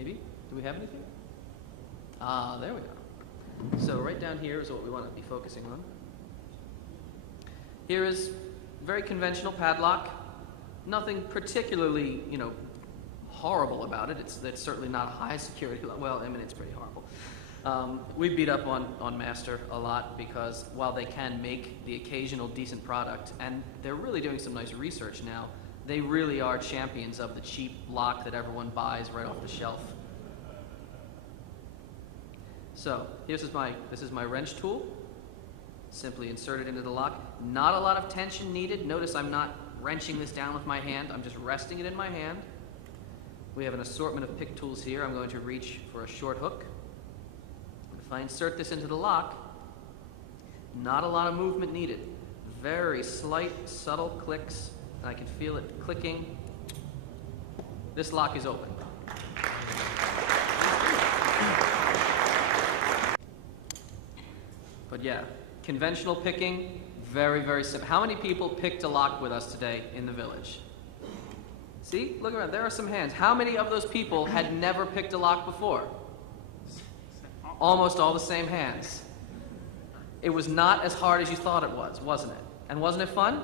Maybe? Do we have anything? Ah, there we go. So right down here is what we want to be focusing on. Here is very conventional padlock. Nothing particularly, horrible about it. It's certainly not a high security. Well, I mean, it's pretty horrible. We beat up on Master a lot because while they can make the occasional decent product, and they're really doing some nice research now, they really are champions of the cheap lock that everyone buys right off the shelf. So this is my wrench tool. Simply insert it into the lock. Not a lot of tension needed. Notice I'm not wrenching this down with my hand. I'm just resting it in my hand. We have an assortment of pick tools here. I'm going to reach for a short hook. If I insert this into the lock, not a lot of movement needed. Very slight, subtle clicks, and I can feel it clicking. This lock is open. But yeah, conventional picking, very, very simple. How many people picked a lock with us today in the village? See, look around, there are some hands. How many of those people had never picked a lock before? Almost all the same hands. It was not as hard as you thought it was, wasn't it? And wasn't it fun?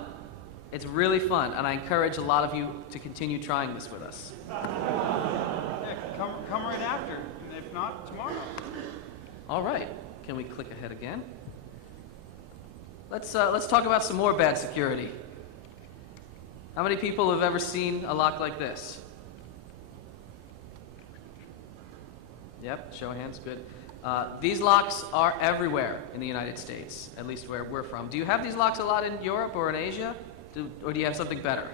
It's really fun, and I encourage a lot of you to continue trying this with us. Yeah, come right after, and if not, tomorrow. All right, can we click ahead again? Let's talk about some more bad security. How many people have ever seen a lock like this? Yep, show of hands, good. These locks are everywhere in the United States, at least where we're from. Do you have these locks a lot in Europe or in Asia? Or do you have something better?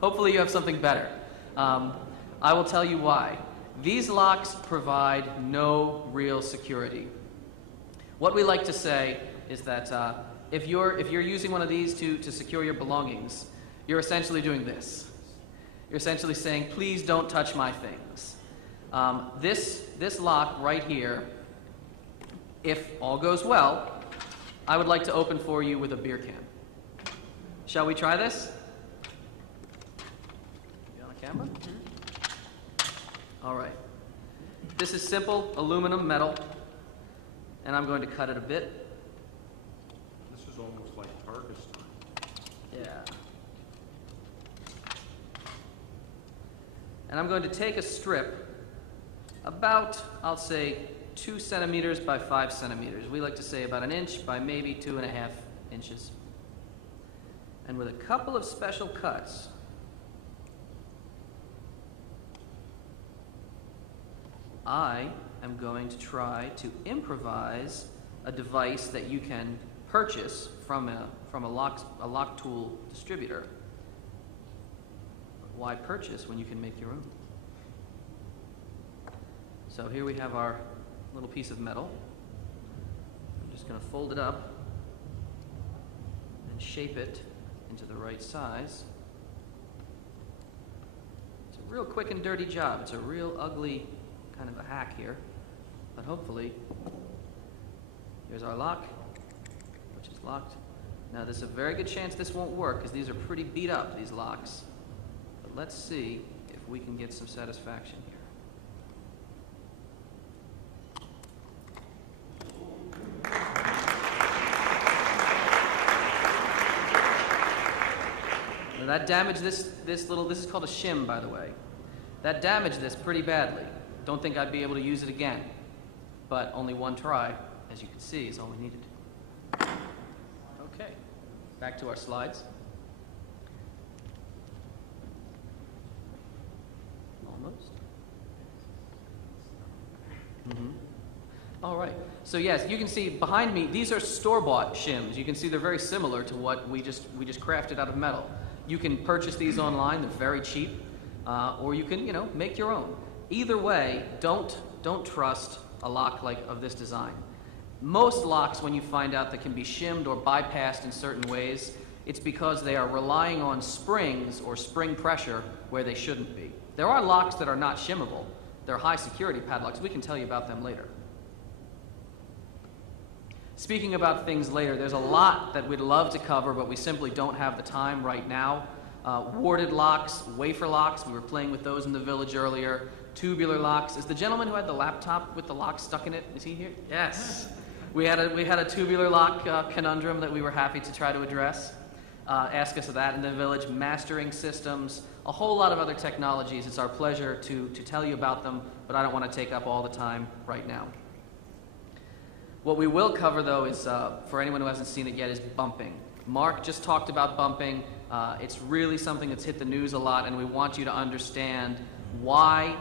Hopefully you have something better. I will tell you why. These locks provide no real security. What we like to say is that if you're using one of these to secure your belongings, you're essentially doing this. You're essentially saying, please don't touch my things. This lock right here, if all goes well, I would like to open for you with a beer can. Shall we try this? You on camera? All right. This is simple aluminum metal, and I'm going to cut it a bit. This is almost like Target style. Yeah. And I'm going to take a strip about, I'll say, 2 centimeters by 5 centimeters. We like to say about 1 inch by maybe 2.5 inches. And with a couple of special cuts, I am going to try to improvise a device that you can purchase from a lock tool distributor. Why purchase when you can make your own? So here we have our little piece of metal. I'm just going to fold it up and shape it into the right size. It's a real quick and dirty job. It's a real ugly kind of a hack here, but hopefully, here's our lock, which is locked. Now there's a very good chance this won't work because these are pretty beat up, these locks. But let's see if we can get some satisfaction here. Now that damaged this is called a shim, by the way. That damaged this pretty badly. Don't think I'd be able to use it again, but only one try, as you can see, is all we needed. Okay, back to our slides. Almost. All right, so yes, you can see behind me, these are store-bought shims. You can see they're very similar to what we just crafted out of metal. You can purchase these online, they're very cheap, or you can, make your own. Either way, don't trust a lock of this design. Most locks, when you find out that can be shimmed or bypassed in certain ways, it's because they are relying on springs or spring pressure where they shouldn't be. There are locks that are not shimmable. They're high security padlocks. We can tell you about them later. Speaking about things later, there's a lot that we'd love to cover, but we simply don't have the time right now. Warded locks, wafer locks, we were playing with those in the village earlier. tubular locks. Is the gentleman who had the laptop with the lock stuck in it, is he here? Yes. We had a tubular lock conundrum that we were happy to try to address. Ask us of that in the village, mastering systems, a whole lot of other technologies. It's our pleasure to tell you about them, but I don't want to take up all the time right now. What we will cover, though, is, for anyone who hasn't seen it yet, is bumping. Marc just talked about bumping. It's really something that's hit the news a lot, and we want you to understand why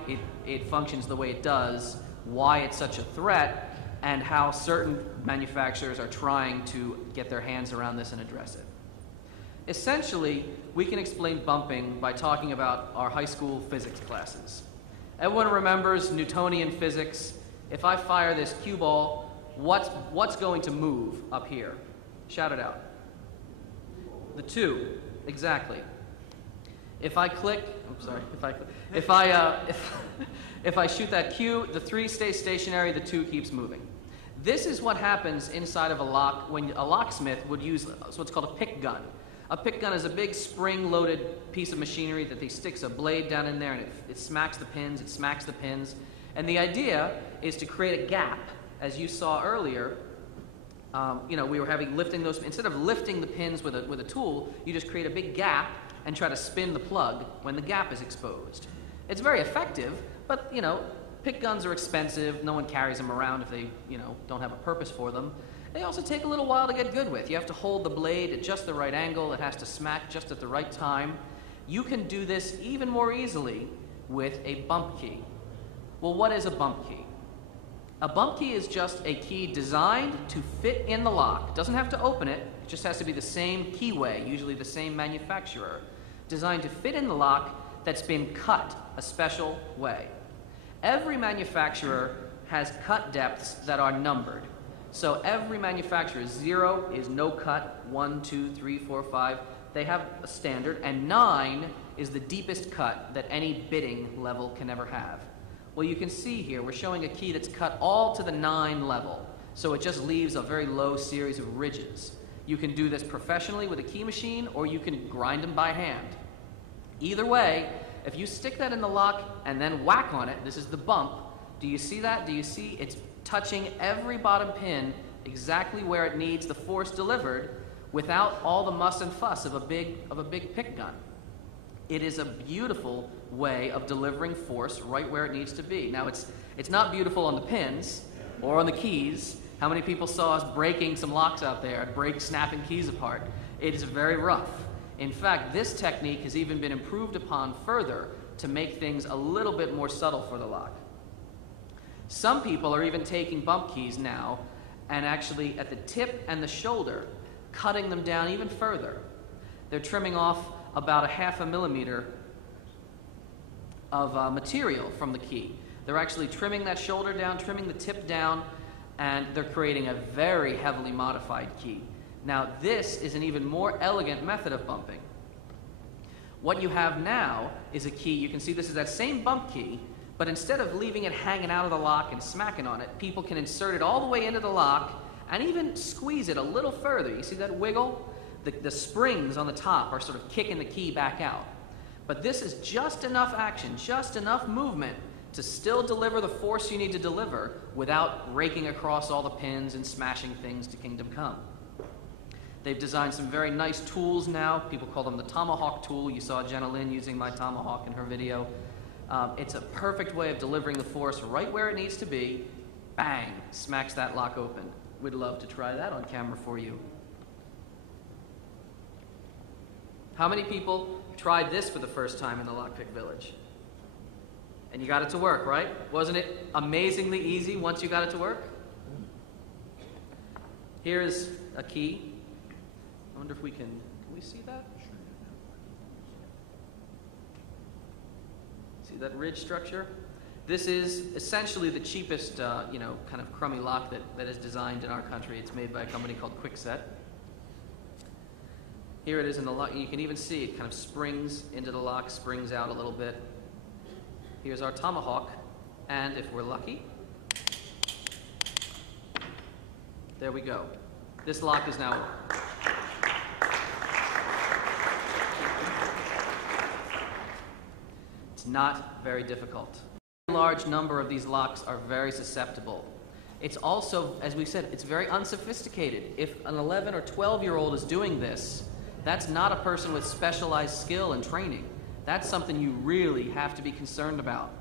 it functions the way it does, why it's such a threat, and how certain manufacturers are trying to get their hands around this and address it. Essentially, we can explain bumping by talking about our high school physics classes. Everyone remembers Newtonian physics. If I fire this cue ball, what's going to move up here? Shout it out. The 2, exactly. If I click, I'm sorry, if I shoot that cue, the 3 stays stationary, the 2 keeps moving. This is what happens inside of a lock when a locksmith would use what's called a pick gun. A pick gun is a big spring-loaded piece of machinery that they sticks a blade down in there, and it smacks the pins, it smacks the pins. And the idea is to create a gap. As you saw earlier, we were lifting those, instead of lifting the pins with a tool, you just create a big gap and try to spin the plug when the gap is exposed. It's very effective, but, pick guns are expensive. No one carries them around if they, don't have a purpose for them. They also take a little while to get good with. You have to hold the blade at just the right angle. It has to smack just at the right time. You can do this even more easily with a bump key. Well, what is a bump key? A bump key is just a key designed to fit in the lock. It doesn't have to open it. It just has to be the same keyway, usually the same manufacturer, designed to fit in the lock that's been cut a special way. Every manufacturer has cut depths that are numbered. So every manufacturer, 0 is no cut, 1, 2, 3, 4, 5. They have a standard, and 9 is the deepest cut that any bidding level can ever have. Well, you can see here, we're showing a key that's cut all to the 9 level. So it just leaves a very low series of ridges. You can do this professionally with a key machine, or you can grind them by hand. Either way, if you stick that in the lock and then whack on it, this is the bump. Do you see that? Do you see it's touching every bottom pin exactly where it needs the force delivered without all the muss and fuss of a big pick gun? It is a beautiful way of delivering force right where it needs to be. Now, it's not beautiful on the pins or on the keys. How many people saw us breaking some locks out there, snapping keys apart? It is very rough. In fact, this technique has even been improved upon further to make things a little bit more subtle for the lock. Some people are even taking bump keys now and actually at the tip and the shoulder, cutting them down even further. They're trimming off about 0.5 millimeter of material from the key. They're actually trimming that shoulder down, trimming the tip down, and they're creating a very heavily modified key. Now, this is an even more elegant method of bumping. What you have now is a key. You can see this is that same bump key, but instead of leaving it hanging out of the lock and smacking on it, people can insert it all the way into the lock and even squeeze it a little further. You see that wiggle? The springs on the top are sort of kicking the key back out. But this is just enough action, just enough movement to still deliver the force you need to deliver without raking across all the pins and smashing things to kingdom come. They've designed some very nice tools now. People call them the tomahawk tool. You saw Jenna Lynn using my tomahawk in her video. It's a perfect way of delivering the force right where it needs to be. Bang, smacks that lock open. We'd love to try that on camera for you. How many people tried this for the first time in the Lockpick Village? And you got it to work, right? Wasn't it amazingly easy once you got it to work? Here's a key. I wonder if we can we see that? See that ridge structure? This is essentially the cheapest, kind of crummy lock that is designed in our country. It's made by a company called Kwikset. Here it is in the lock. You can even see it kind of springs into the lock, springs out a little bit. Here's our tomahawk, and if we're lucky, there we go. This lock is now. It's not very difficult. large number of these locks are very susceptible. It's also, as we said, it's very unsophisticated. If an 11 or 12-year-old is doing this, that's not a person with specialized skill and training. That's something you really have to be concerned about.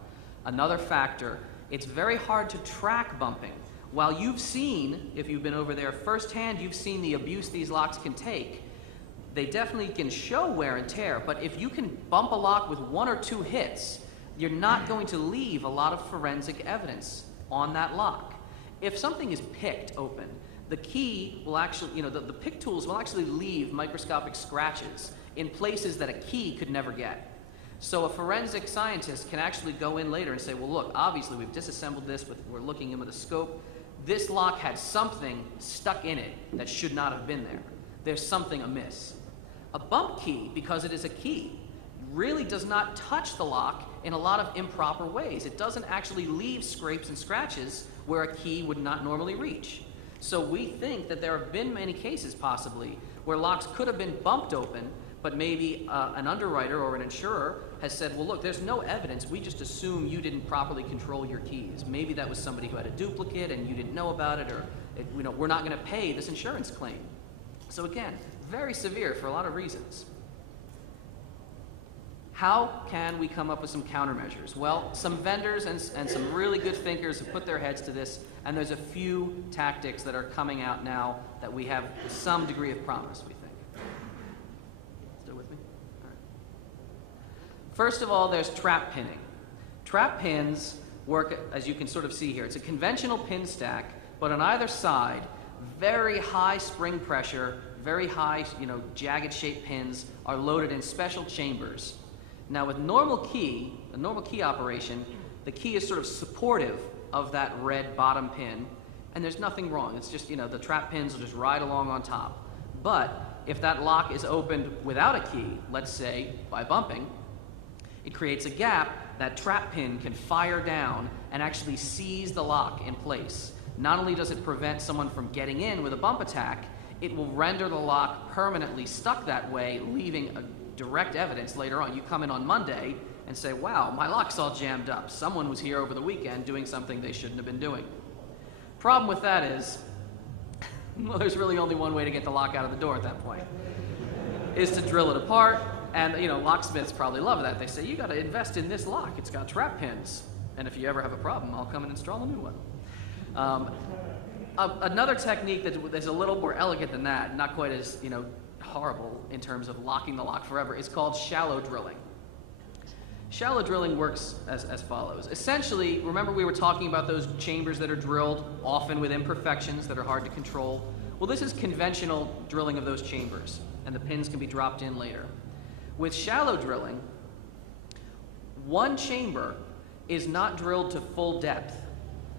Another factor, it's very hard to track bumping. While you've seen, if you've been over there firsthand, you've seen the abuse these locks can take. They definitely can show wear and tear, but if you can bump a lock with 1 or 2 hits, you're not going to leave a lot of forensic evidence on that lock. If something is picked open, the key will actually, the pick tools will actually leave microscopic scratches in places that a key could never get. So a forensic scientist can actually go in later and say, well, look, obviously we've disassembled this, we're looking in with a scope. This lock had something stuck in it that should not have been there. There's something amiss. A bump key, because it is a key, really does not touch the lock in a lot of improper ways. It doesn't actually leave scrapes and scratches where a key would not normally reach. So we think that there have been many cases possibly where locks could have been bumped open, but maybe an underwriter or an insurer has said, well, look, there's no evidence. We just assume you didn't properly control your keys. Maybe that was somebody who had a duplicate and you didn't know about it, or we're not going to pay this insurance claim. So again, very severe for a lot of reasons. How can we come up with some countermeasures? Well, some vendors and some really good thinkers have put their heads to this, and there's a few tactics that are coming out now that we have some degree of promise, we think. Still with me? All right. First of all, there's trap pinning. Trap pins work, as you can sort of see here. It's a conventional pin stack, but on either side, very high spring pressure, very high, jagged shaped pins are loaded in special chambers. Now with a normal key operation, the key is sort of supportive of that red bottom pin, and there's nothing wrong. It's just, the trap pins will just ride along on top. But if that lock is opened without a key, let's say by bumping, it creates a gap. That trap pin can fire down and actually seize the lock in place. Not only does it prevent someone from getting in with a bump attack, it will render the lock permanently stuck that way, leaving a direct evidence later on. You come in on Monday and say, wow, my lock's all jammed up. Someone was here over the weekend doing something they shouldn't have been doing. Problem with that is, well, there's really only one way to get the lock out of the door at that point, is to drill it apart. And, locksmiths probably love that. They say, you got to invest in this lock. It's got trap pins. And if you ever have a problem, I'll come and install a new one. Another technique that is a little more elegant than that, not quite as, horrible in terms of locking the lock forever, is called shallow drilling. Shallow drilling works as follows. Essentially, remember we were talking about those chambers that are drilled, often with imperfections that are hard to control? Well, this is conventional drilling of those chambers, and the pins can be dropped in later. With shallow drilling, one chamber is not drilled to full depth.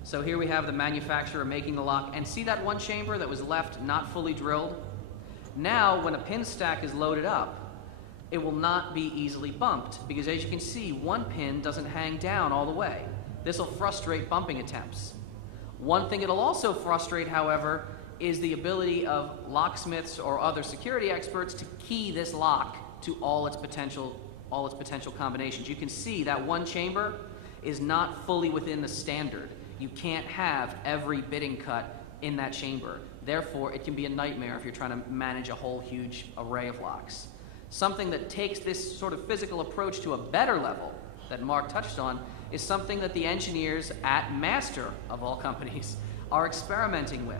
So here we have the manufacturer making the lock, and see that one chamber that was left not fully drilled? Now, when a pin stack is loaded up, it will not be easily bumped, because as you can see, one pin doesn't hang down all the way. This will frustrate bumping attempts. One thing it'll also frustrate, however, is the ability of locksmiths or other security experts to key this lock to all its potential combinations. You can see that one chamber is not fully within the standard. You can't have every bitting cut in that chamber. Therefore, it can be a nightmare if you're trying to manage a whole huge array of locks. Something that takes this sort of physical approach to a better level that Marc touched on is something that the engineers at Master, of all companies, are experimenting with.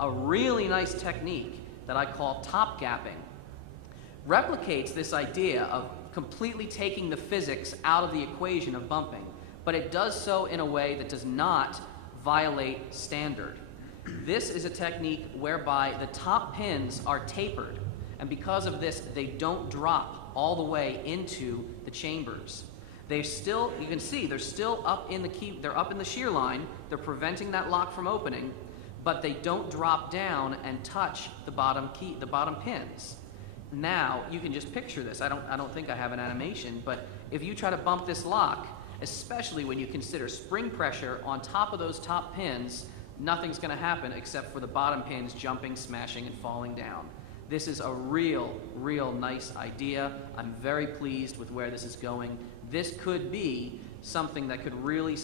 A really nice technique that I call top gapping replicates this idea of completely taking the physics out of the equation of bumping, but it does so in a way that does not violate standard. This is a technique whereby the top pins are tapered, and because of this, they don't drop all the way into the chambers. They're still, you can see, they're still up in the key, they're up in the shear line, they're preventing that lock from opening, but they don't drop down and touch the bottom pins. Now, you can just picture this. I don't think I have an animation, but if you try to bump this lock, especially when you consider spring pressure on top of those top pins, nothing's going to happen except for the bottom pins jumping, smashing, and falling down. This is a real nice idea. I'm very pleased with where this is going. This could be something that could really